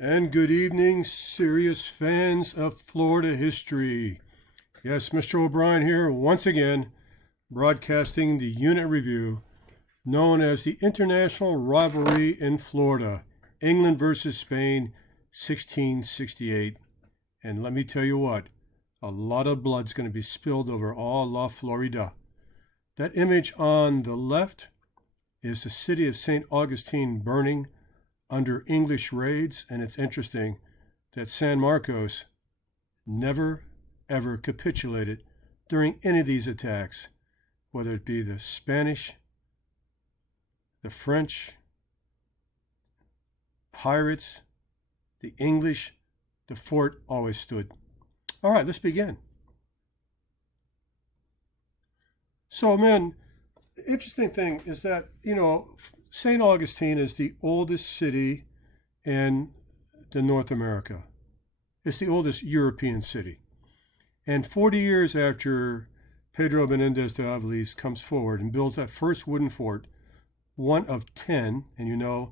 And good evening, serious fans of Florida history. Yes, Mr. O'Brien here once again, broadcasting the unit review known as the International Rivalry in Florida, England versus Spain, 1668. And let me tell you what, a lot of blood's going to be spilled over all La Florida. That image on the left is the city of St. Augustine burning under English raids, and it's interesting that San Marcos never, ever capitulated during any of these attacks, whether it be the Spanish, the French, pirates, the English. The fort always stood. All right, let's begin. So, man, the interesting thing is that, St. Augustine is the oldest city in the North America. It's the oldest European city. And 40 years after Pedro Menendez de Aviles comes forward and builds that first wooden fort, one of 10, and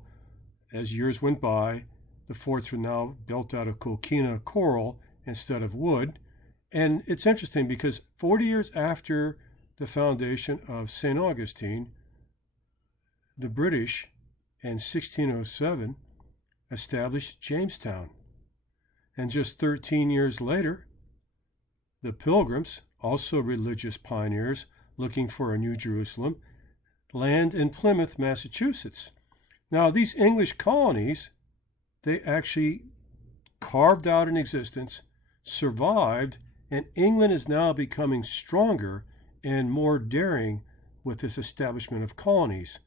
as years went by, the forts were now built out of coquina coral instead of wood. And it's interesting because 40 years after the foundation of St. Augustine, the British in 1607 established Jamestown. And just 13 years later, the Pilgrims, also religious pioneers looking for a New Jerusalem, land in Plymouth, Massachusetts. Now, these English colonies, they actually carved out an existence, survived, and England is now becoming stronger and more daring with this establishment of colonies.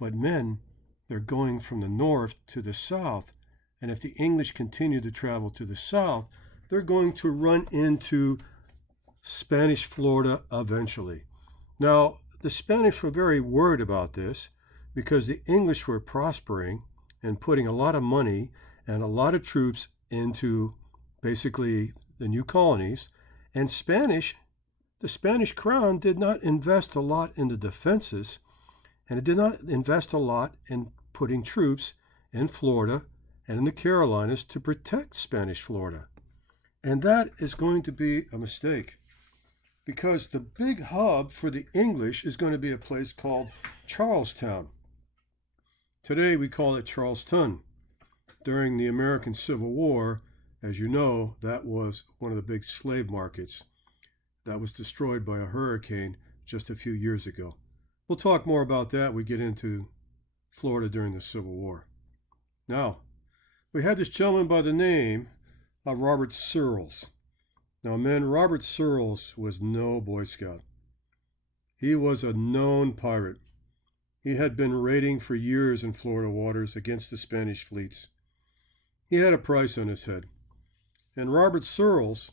But men, they're going from the north to the south, and if the English continue to travel to the south, they're going to run into Spanish Florida eventually. Now, the Spanish were very worried about this because the English were prospering and putting a lot of money and a lot of troops into basically the new colonies, and the Spanish crown did not invest a lot in the defenses, and it did not invest a lot in putting troops in Florida and in the Carolinas to protect Spanish Florida. And that is going to be a mistake because the big hub for the English is going to be a place called Charlestown. Today we call it Charleston. During the American Civil War, as you know, that was one of the big slave markets that was destroyed by a hurricane just a few years ago. We'll talk more about that when we get into Florida during the Civil War. Now, we had this gentleman by the name of Robert Searles. Now, men, Robert Searles was no Boy Scout. He was a known pirate. He had been raiding for years in Florida waters against the Spanish fleets. He had a price on his head. And Robert Searles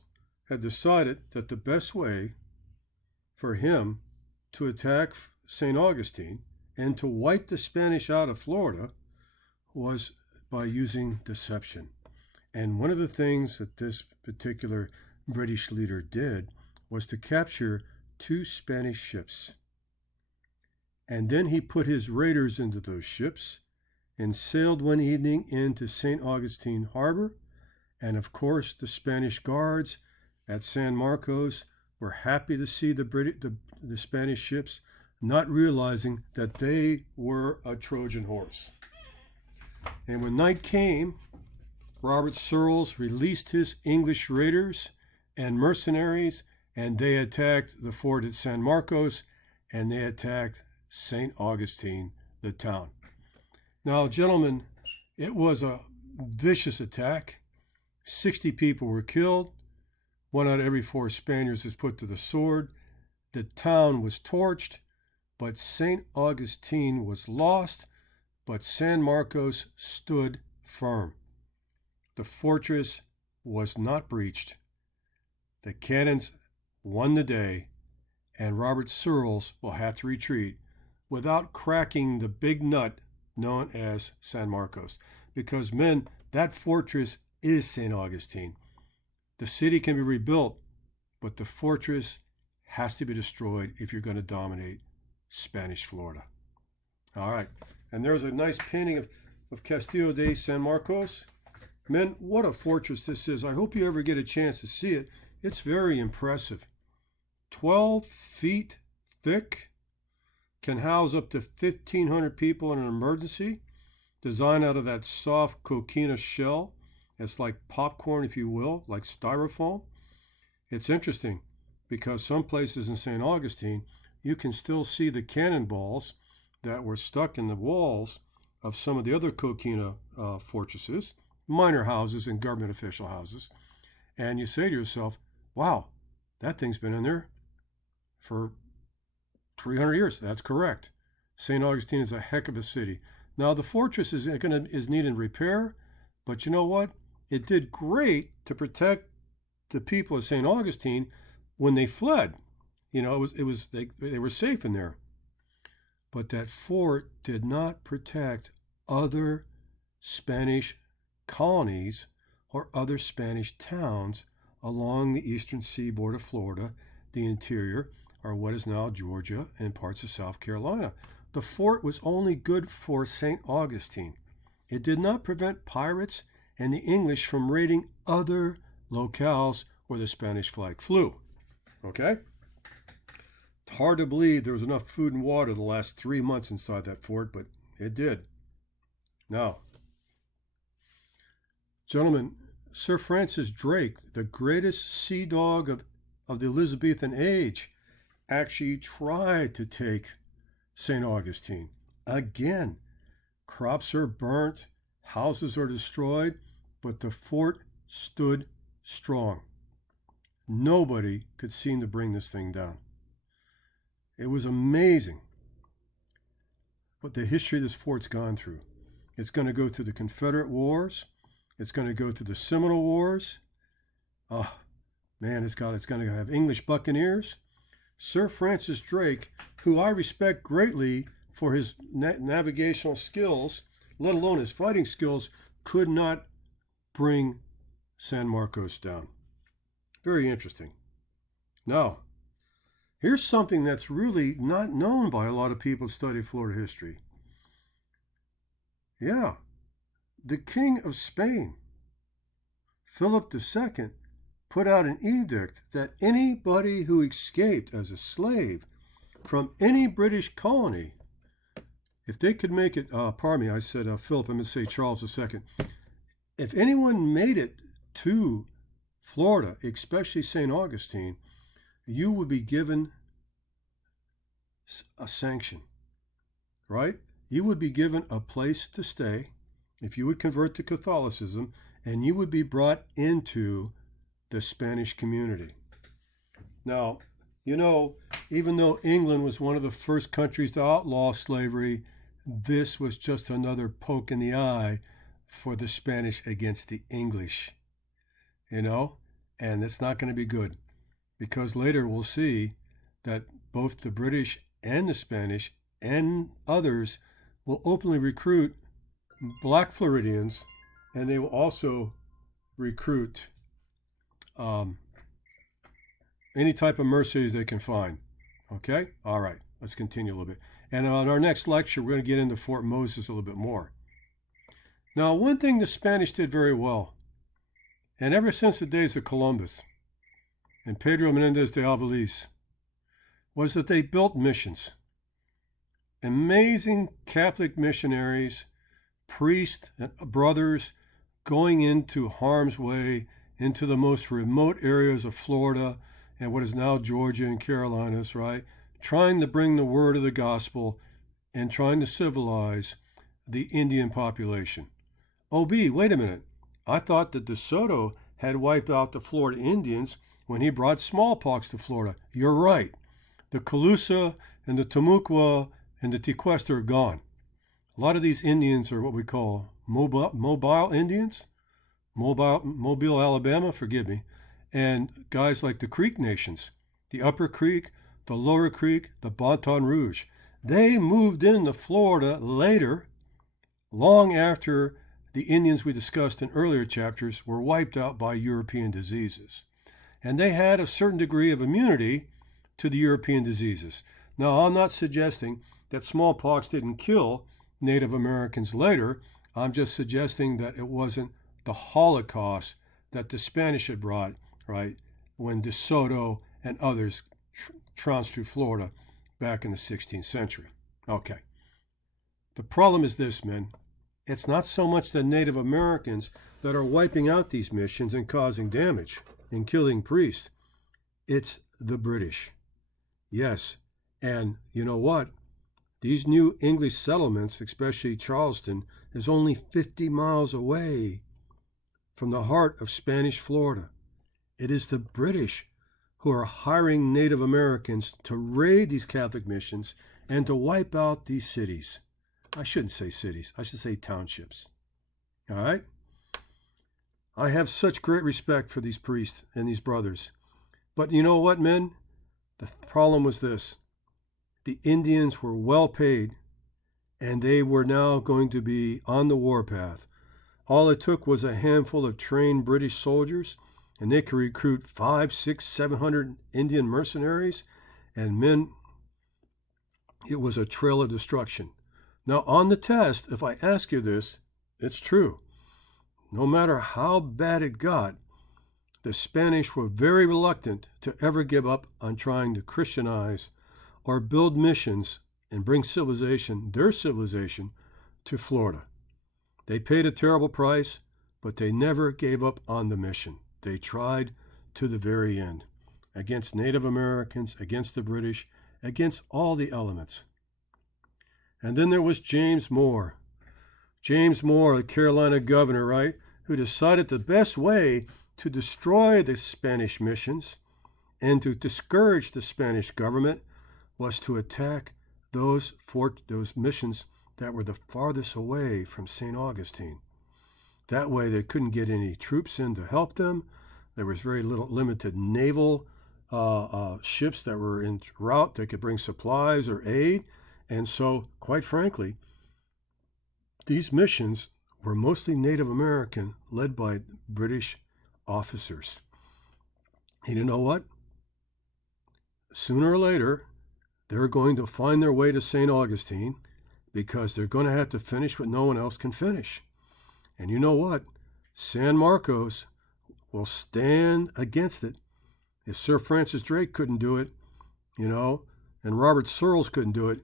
had decided that the best way for him to attack St. Augustine and to wipe the Spanish out of Florida was by using deception. And one of the things that this particular British leader did was to capture 2 Spanish ships. And then he put his raiders into those ships and sailed one evening into St. Augustine Harbor. And of course, the Spanish guards at San Marcos were happy to see the Spanish ships, not realizing that they were a Trojan horse. And when night came, Robert Searles released his English raiders and mercenaries, and they attacked the fort at San Marcos, and they attacked St. Augustine, the town. Now, gentlemen, it was a vicious attack. 60 people were killed. 1 out of every 4 Spaniards was put to the sword. The town was torched, but St. Augustine was lost, but San Marcos stood firm. The fortress was not breached. The cannons won the day, and Robert Searles will have to retreat without cracking the big nut known as San Marcos. Because, men, that fortress is St. Augustine. The city can be rebuilt, but the fortress has to be destroyed if you're going to dominate Spanish Florida. All right. And there's a nice painting of Castillo De San Marcos. Men, what a fortress this is. I hope you ever get a chance to see it. It's very impressive. 12 feet thick, can house up to 1,500 people in an emergency, designed out of that soft coquina shell. It's like popcorn, if you will, like styrofoam. It's interesting because some places in St. Augustine, you can still see the cannonballs that were stuck in the walls of some of the other coquina fortresses, minor houses and government official houses. And you say to yourself, wow, that thing's been in there for 300 years. That's correct. St. Augustine is a heck of a city. Now, the fortress is needing repair, but you know what? It did great to protect the people of St. Augustine when they fled. You know, they were safe in there. But that fort did not protect other Spanish colonies or other Spanish towns along the eastern seaboard of Florida, the interior, or what is now Georgia and parts of South Carolina. The fort was only good for St. Augustine. It did not prevent pirates and the English from raiding other locales where the Spanish flag flew. Okay? It's hard to believe there was enough food and water the last 3 months inside that fort, but it did. Now, gentlemen, Sir Francis Drake, the greatest sea dog of the Elizabethan age, actually tried to take St. Augustine. Again, crops are burnt, houses are destroyed, but the fort stood strong. Nobody could seem to bring this thing down. It was amazing what the history this fort's gone through. It's going to go through the Confederate Wars. It's going to go through the Seminole Wars. Oh, man, it's going to have English buccaneers. Sir Francis Drake, who I respect greatly for his navigational skills, let alone his fighting skills, could not bring San Marcos down. Very interesting. Now, here's something that's really not known by a lot of people who study Florida history. Yeah, the King of Spain, Philip II, put out an edict that anybody who escaped as a slave from any British colony, if they could make it, pardon me, I said Philip, I'm going to say Charles II. If anyone made it to Florida, especially St. Augustine, you would be given a sanction, right? You would be given a place to stay if you would convert to Catholicism, and you would be brought into the Spanish community. Now, you know, even though England was one of the first countries to outlaw slavery, this was just another poke in the eye for the Spanish against the English, you know, and it's not going to be good because later we'll see that both the British and the Spanish and others will openly recruit black Floridians, and they will also recruit any type of mercenaries they can find. Okay? All right. Let's continue a little bit. And on our next lecture, we're going to get into Fort Moses a little bit more. Now, one thing the Spanish did very well, and ever since the days of Columbus and Pedro Menendez de Alvarez, was that they built missions. Amazing Catholic missionaries, priests, brothers going into harm's way, into the most remote areas of Florida and what is now Georgia and Carolinas, right? Trying to bring the word of the gospel and trying to civilize the Indian population. Wait a minute. I thought that De Soto had wiped out the Florida Indians when he brought smallpox to Florida. You're right. The Calusa and the Timucua and the Tequesta are gone. A lot of these Indians are what we call mobile Indians. Mobile, Alabama, forgive me, and guys like the Creek Nations, the Upper Creek, the Lower Creek, the Bonton Rouge. They moved into Florida later, long after the Indians we discussed in earlier chapters were wiped out by European diseases. And they had a certain degree of immunity to the European diseases. Now, I'm not suggesting that smallpox didn't kill Native Americans later. I'm just suggesting that it wasn't the Holocaust that the Spanish had brought, right, when De Soto and others trounced through Florida back in the 16th century. Okay. The problem is this, men. It's not so much the Native Americans that are wiping out these missions and causing damage and killing priests. It's the British. Yes, and you know what? These new English settlements, especially Charleston, is only 50 miles away from the heart of Spanish Florida. It is the British who are hiring Native Americans to raid these Catholic missions and to wipe out these cities. I shouldn't say cities. I should say townships. All right? I have such great respect for these priests and these brothers. But you know what, men? The problem was this. The Indians were well paid, and they were now going to be on the warpath. All it took was a handful of trained British soldiers, and they could recruit 500, 600, 700 Indian mercenaries, and men, it was a trail of destruction. Now, on the test, if I ask you this, it's true. No matter how bad it got, the Spanish were very reluctant to ever give up on trying to Christianize or build missions and bring civilization, their civilization, to Florida. They paid a terrible price, but they never gave up on the mission. They tried to the very end, against Native Americans, against the British, against all the elements. And then there was James Moore. James Moore, the Carolina governor, right, who decided the best way to destroy the Spanish missions and to discourage the Spanish government was to attack those missions that were the farthest away from St. Augustine. That way they couldn't get any troops in to help them. There was very limited naval ships that were en route that could bring supplies or aid. And so, quite frankly, these missions were mostly Native American, led by British officers. And you know what? Sooner or later, they're going to find their way to St. Augustine because they're going to have to finish what no one else can finish. And you know what? San Marcos will stand against it. If Sir Francis Drake couldn't do it, and Robert Searles couldn't do it,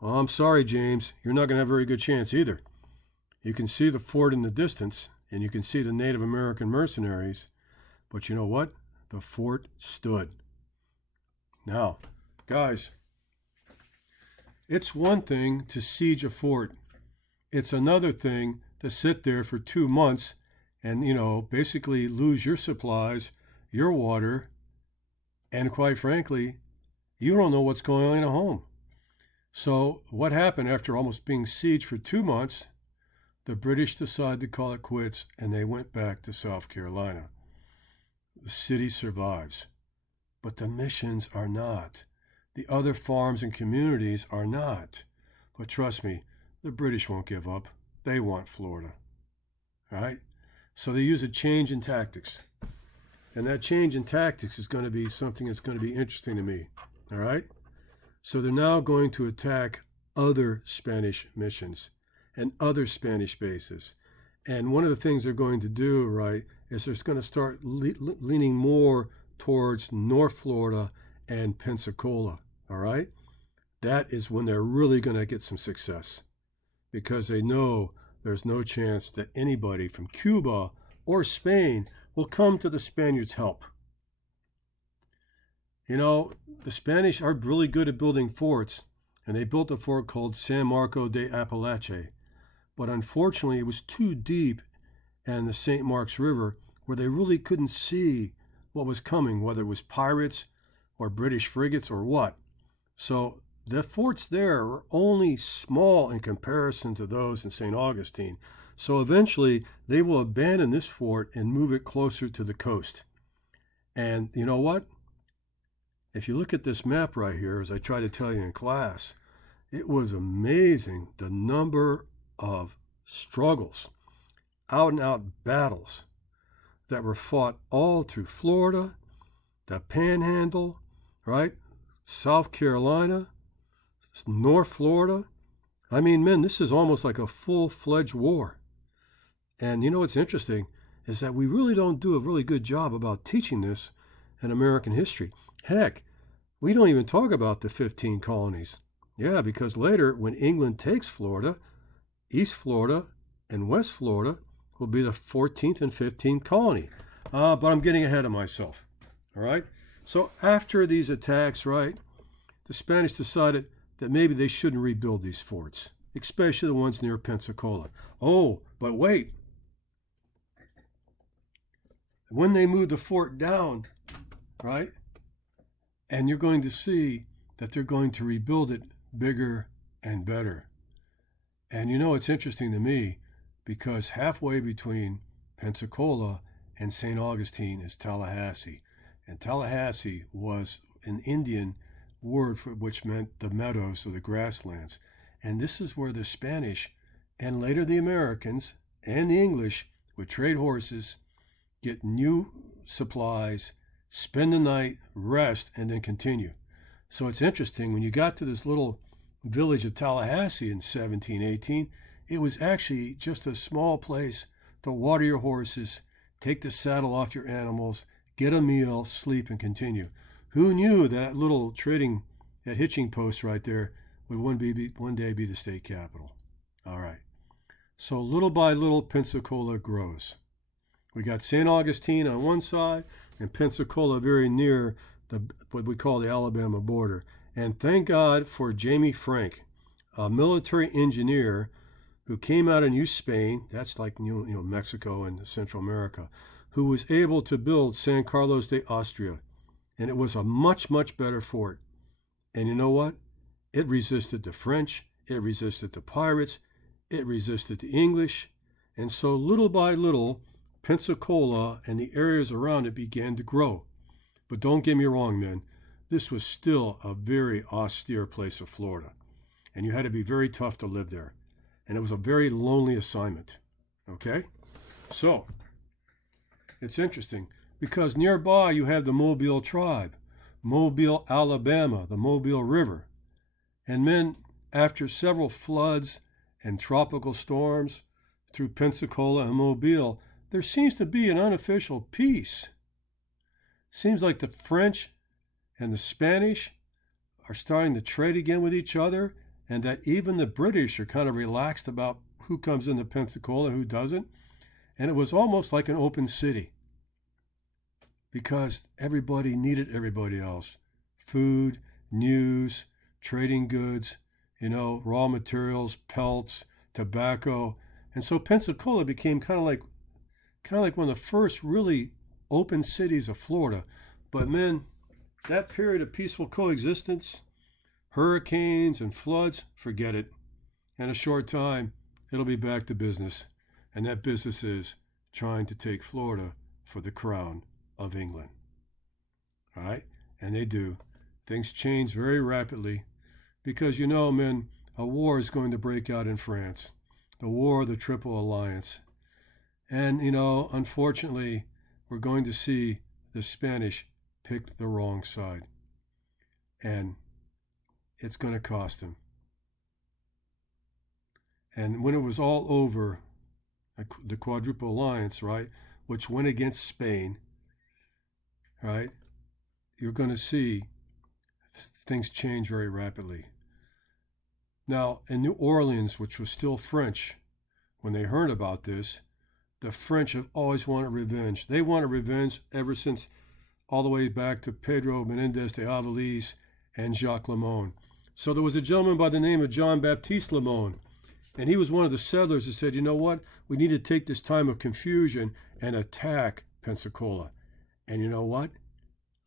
well, I'm sorry, James, you're not going to have a very good chance either. You can see the fort in the distance, and you can see the Native American mercenaries, but you know what? The fort stood. Now, guys, it's one thing to siege a fort. It's another thing to sit there for 2 months and, basically lose your supplies, your water, and quite frankly, you don't know what's going on at home. So what happened after almost being sieged for 2 months? The British decided to call it quits, and they went back to South Carolina. The city survives, but the missions are not. The other farms and communities are not. But trust me, the British won't give up. They want Florida. All right? So they use a change in tactics. And that change in tactics is going to be something that's going to be interesting to me. All right? So they're now going to attack other Spanish missions and other Spanish bases. And one of the things they're going to do, right, is they're going to start leaning more towards North Florida and Pensacola, all right? That is when they're really going to get some success because they know there's no chance that anybody from Cuba or Spain will come to the Spaniards' help. The Spanish are really good at building forts, and they built a fort called San Marco de Apalache. But unfortunately, it was too deep in the St. Marks River where they really couldn't see what was coming, whether it was pirates or British frigates or what. So the forts there were only small in comparison to those in St. Augustine. So eventually, they will abandon this fort and move it closer to the coast. And you know what? If you look at this map right here, as I tried to tell you in class, it was amazing the number of struggles, out-and-out battles that were fought all through Florida, the Panhandle, right? South Carolina, North Florida. I mean, men, this is almost like a full-fledged war. And you know what's interesting is that we really don't do a really good job about teaching this in American history. Heck, we don't even talk about the 15 colonies. Yeah, because later when England takes Florida, East Florida and West Florida will be the 14th and 15th colony. But I'm getting ahead of myself. All right? So after these attacks, right, the Spanish decided that maybe they shouldn't rebuild these forts, especially the ones near Pensacola. Oh, but wait. When they moved the fort down, right, and you're going to see that they're going to rebuild it bigger and better. And you know, it's interesting to me because halfway between Pensacola and St. Augustine is Tallahassee. And Tallahassee was an Indian word for which meant the meadows or the grasslands. And this is where the Spanish and later the Americans and the English would trade horses, get new supplies, spend the night, rest, and then continue. So it's interesting, when you got to this little village of Tallahassee in 1718, it was actually just a small place to water your horses, take the saddle off your animals, get a meal, sleep, and continue. Who knew that little trading, that hitching post right there would one day be the state capital? All right. So little by little, Pensacola grows. We got St. Augustine on one side and Pensacola very near what we call the Alabama border. And thank God for Jamie Frank, a military engineer who came out of New Spain, that's like Mexico and Central America, who was able to build San Carlos de Austria. And it was a much, much better fort. And you know what? It resisted the French, it resisted the pirates, it resisted the English. And so little by little, Pensacola and the areas around it began to grow. But don't get me wrong, men. This was still a very austere place of Florida. And you had to be very tough to live there. And it was a very lonely assignment. Okay? So, it's interesting because nearby you have the Mobile tribe, Mobile, Alabama, the Mobile River. And men, after several floods and tropical storms through Pensacola and Mobile, there seems to be an unofficial peace. Seems like the French and the Spanish are starting to trade again with each other, and that even the British are kind of relaxed about who comes into Pensacola and who doesn't. And it was almost like an open city because everybody needed everybody else. Food, news, trading goods, raw materials, pelts, tobacco. And so Pensacola became kind of like one of the first really open cities of Florida. But men, that period of peaceful coexistence, hurricanes and floods, forget it. In a short time, it'll be back to business. And that business is trying to take Florida for the crown of England. All right? And they do. Things change very rapidly because, men, a war is going to break out in France. The War of the Triple Alliance. And, unfortunately, we're going to see the Spanish pick the wrong side. And it's going to cost them. And when it was all over, the Quadruple Alliance, right, which went against Spain, right, you're going to see things change very rapidly. Now, in New Orleans, which was still French, when they heard about this, the French have always wanted revenge. They wanted revenge ever since all the way back to Pedro Menendez de Avilés and Jacques Lemon. So there was a gentleman by the name of John Baptiste Lemon, and he was one of the settlers who said, you know what, we need to take this time of confusion and attack Pensacola. And you know what?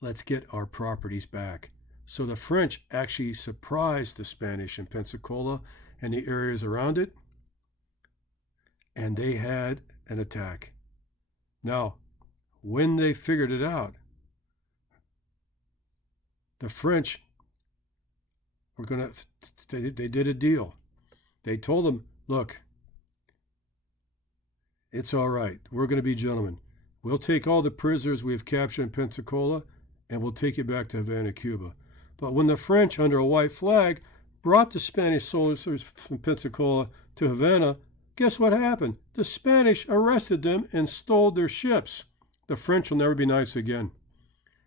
Let's get our properties back. So the French actually surprised the Spanish in Pensacola and the areas around it, and they had an attack. Now, when they figured it out, the French were they did a deal. They told them, look, it's all right. We're going to be gentlemen. We'll take all the prisoners we have captured in Pensacola, and we'll take you back to Havana, Cuba. But when the French, under a white flag, brought the Spanish soldiers from Pensacola to Havana, guess what happened? The Spanish arrested them and stole their ships. The French will never be nice again.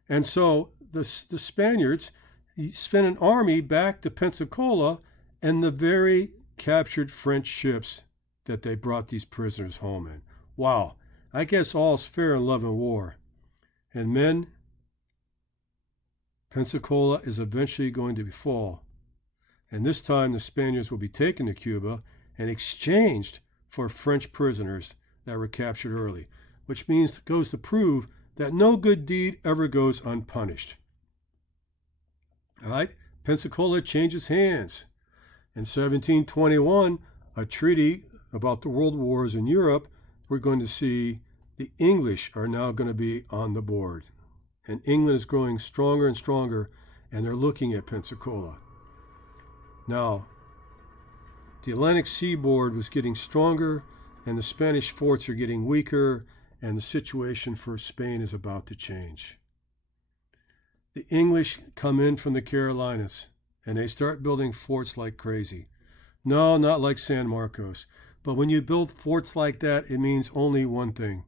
And so the Spaniards sent an army back to Pensacola and the very captured French ships that they brought these prisoners home in. Wow, I guess all's fair in love and war. And men, Pensacola is eventually going to fall. And this time the Spaniards will be taken to Cuba and exchanged for French prisoners that were captured early, which goes to prove that no good deed ever goes unpunished. All right, Pensacola changes hands. In 1721, a treaty about the world wars in Europe, we're going to see the English are now going to be on the board. And England is growing stronger and stronger, and they're looking at Pensacola. Now, the Atlantic seaboard was getting stronger, and the Spanish forts are getting weaker, and the situation for Spain is about to change. The English come in from the Carolinas, and they start building forts like crazy. No, not like San Marcos. But when you build forts like that, it means only one thing.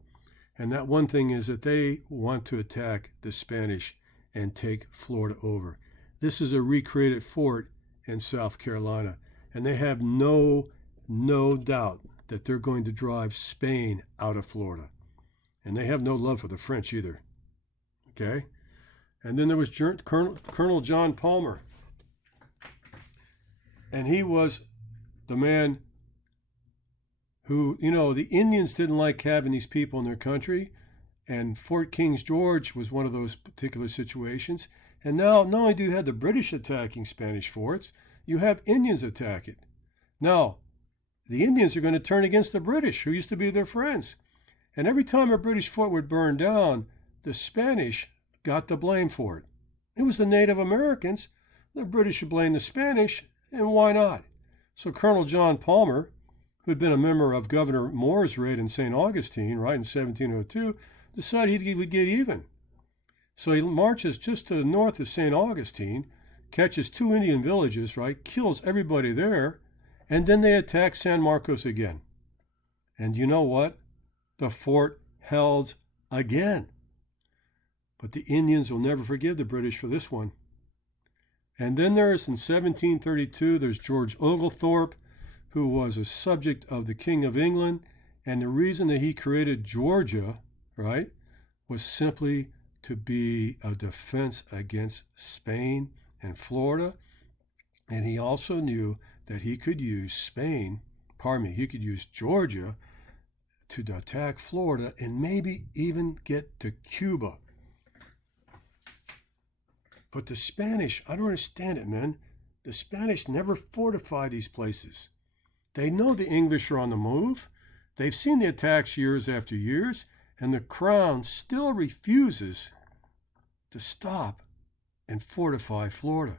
And that one thing is that they want to attack the Spanish and take Florida over. This is a recreated fort in South Carolina. And they have no doubt that they're going to drive Spain out of Florida. And they have no love for the French either. Okay? And then there was Colonel John Palmer. And he was the man who, the Indians didn't like having these people in their country. And Fort King George was one of those particular situations. And now, not only do you have the British attacking Spanish forts, you have Indians attack it. Now, the Indians are going to turn against the British, who used to be their friends. And every time a British fort would burn down, the Spanish got the blame for it. It was the Native Americans. The British would blame the Spanish, and why not? So Colonel John Palmer, who had been a member of Governor Moore's raid in St. Augustine, right, in 1702, decided he would get even. So he marches just to the north of St. Augustine, catches 2 Indian villages, right, kills everybody there, and then they attack San Marcos again. And you know what? The fort held again. But the Indians will never forgive the British for this one. And then there's, in 1732, there's George Oglethorpe, who was a subject of the King of England. And the reason that he created Georgia, right, was simply to be a defense against Spain and Florida. And he also knew that he could use he could use Georgia to attack Florida and maybe even get to Cuba. But the Spanish, I don't understand it, man. The Spanish never fortified these places. They know the English are on the move. They've seen the attacks years after years, and the Crown still refuses to stop and fortify Florida.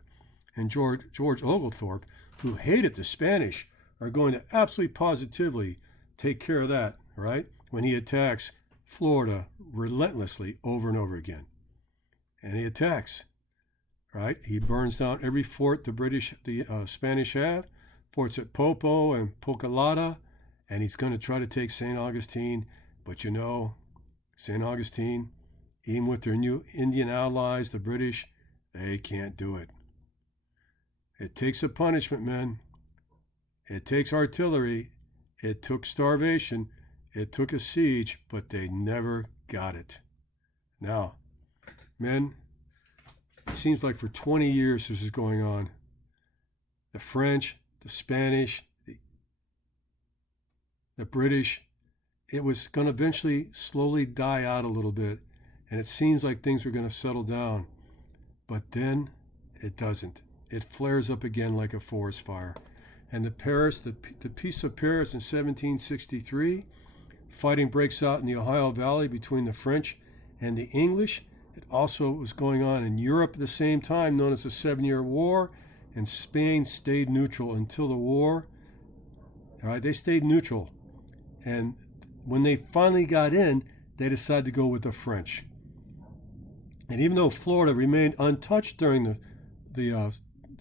And George Oglethorpe, who hated the Spanish, are going to absolutely positively take care of that, right? When he attacks Florida relentlessly over and over again. And he attacks, right? He burns down every fort the Spanish have, forts at Popo and Pocolata, and he's going to try to take St. Augustine. But St. Augustine, even with their new Indian allies, the British, they can't do it. It takes a punishment, men. It takes artillery. It took starvation. It took a siege, but they never got it. Now, men, it seems like for 20 years this is going on. The French, the Spanish, the British, it was going to eventually slowly die out a little bit, and it seems like things were going to settle down. But then it doesn't. It flares up again like a forest fire. And the Peace of Paris in 1763, fighting breaks out in the Ohio Valley between the French and the English. It also was going on in Europe at the same time, known as the 7-Year War, and Spain stayed neutral until the war. All right, they stayed neutral. And when they finally got in, they decided to go with the French. And even though Florida remained untouched during the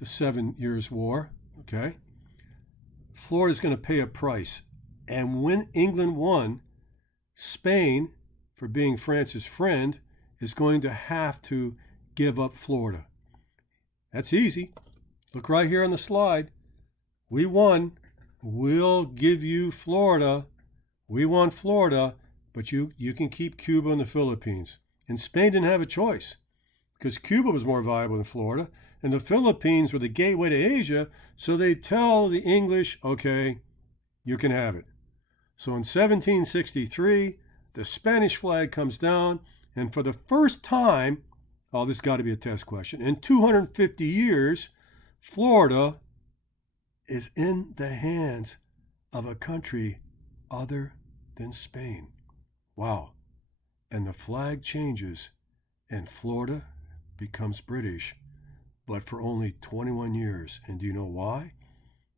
7 Years' War, okay, Florida's going to pay a price. And when England won, Spain, for being France's friend, is going to have to give up Florida. That's easy. Look right here on the slide. We won. We'll give you Florida. We won Florida, but you can keep Cuba and the Philippines. And Spain didn't have a choice because Cuba was more valuable than Florida, and the Philippines were the gateway to Asia, so they tell the English, okay, you can have it. So in 1763, the Spanish flag comes down, and for the first time, oh, this got to be a test question, in 250 years, Florida is in the hands of a country other than Spain. Wow. And the flag changes, and Florida becomes British, but for only 21 years. And do you know why?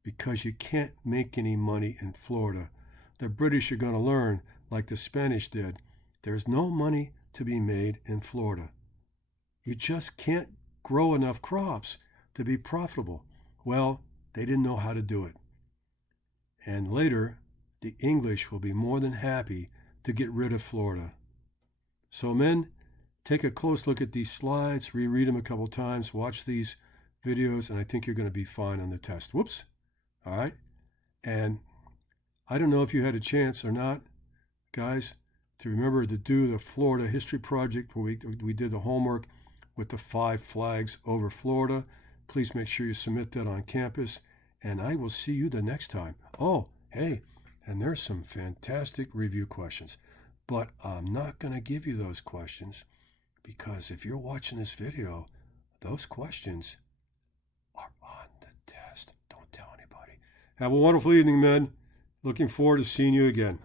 Because you can't make any money in Florida. The British are going to learn, like the Spanish did, there's no money to be made in Florida. You just can't grow enough crops to be profitable. Well, they didn't know how to do it. And later, the English will be more than happy to get rid of Florida. So men, take a close look at these slides, reread them a couple times, watch these videos, and I think you're going to be fine on the test. Whoops. All right. And I don't know if you had a chance or not, guys, to remember to do the Florida History Project where we did the homework with the 5 flags over Florida. Please make sure you submit that on campus, and I will see you the next time. Oh, hey, and there's some fantastic review questions, but I'm not going to give you those questions because if you're watching this video, those questions are on the test. Don't tell anybody. Have a wonderful evening, men. Looking forward to seeing you again.